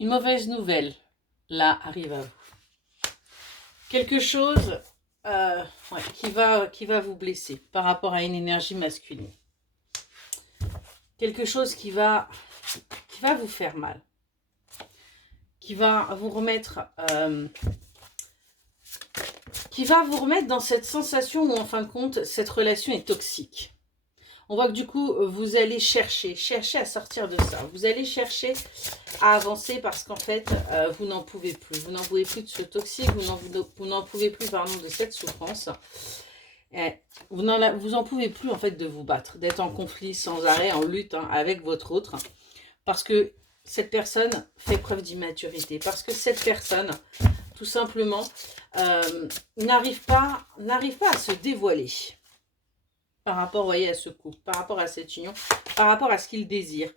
Une mauvaise nouvelle, là, arrive à vous. Quelque chose ouais, qui va vous blesser par rapport à une énergie masculine. Quelque chose qui va vous faire mal. Qui va vous remettre dans cette sensation où, en fin de compte, cette relation est toxique. On voit que du coup, vous allez chercher à sortir de ça. Vous allez chercher à avancer parce qu'en fait, vous n'en pouvez plus. Vous n'en pouvez plus de ce toxique, vous n'en pouvez plus, pardon, de cette souffrance. Vous n'en pouvez plus, en fait, de vous battre, d'être en conflit sans arrêt, en lutte avec votre autre. Parce que cette personne fait preuve d'immaturité. Parce que cette personne, tout simplement, n'arrive pas à se dévoiler. Par rapport, voyez, à ce couple, par rapport à cette union, par rapport à ce qu'il désire.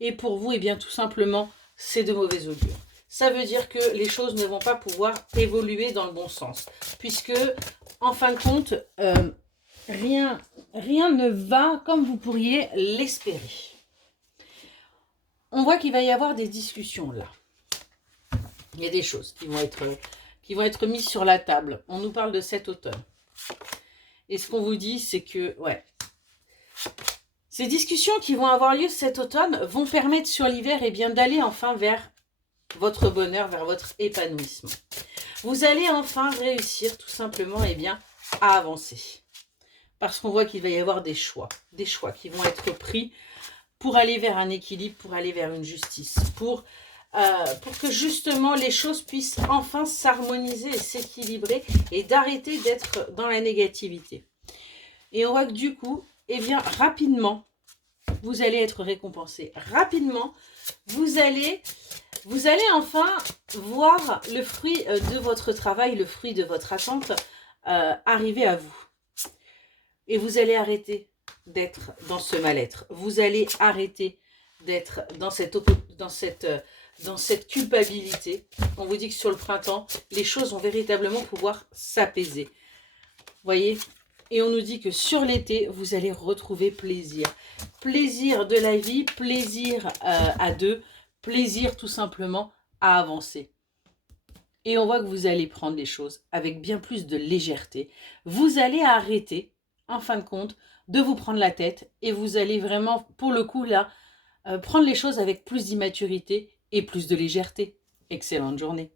Et pour vous, eh bien, tout simplement, c'est de mauvais augure. Ça veut dire que les choses ne vont pas pouvoir évoluer dans le bon sens. Puisque, en fin de compte, rien ne va comme vous pourriez l'espérer. On voit qu'il va y avoir des discussions là. Il y a des choses qui vont être mises sur la table. On nous parle de cet automne. Et ce qu'on vous dit, c'est que, ouais, ces discussions qui vont avoir lieu cet automne vont permettre sur l'hiver, eh bien, d'aller enfin vers votre bonheur, vers votre épanouissement. Vous allez enfin réussir tout simplement, eh bien, à avancer. Parce qu'on voit qu'il va y avoir des choix qui vont être pris pour aller vers un équilibre, pour aller vers une justice, pour que justement les choses puissent enfin s'harmoniser et s'équilibrer et d'arrêter d'être dans la négativité. Et on voit que du coup, eh bien, rapidement, vous allez être récompensé. Rapidement, vous allez enfin voir le fruit de votre travail, le fruit de votre attente arriver à vous. Et vous allez arrêter d'être dans ce mal-être. Vous allez arrêter d'être dans cette culpabilité. On vous dit que sur le printemps, les choses vont véritablement pouvoir s'apaiser. Voyez ? Et on nous dit que sur l'été, vous allez retrouver plaisir. Plaisir de la vie, plaisir à deux, plaisir tout simplement à avancer. Et on voit que vous allez prendre les choses avec bien plus de légèreté. Vous allez arrêter, en fin de compte, de vous prendre la tête. Et vous allez vraiment, pour le coup, là, prendre les choses avec plus d'immaturité et plus de légèreté. Excellente journée.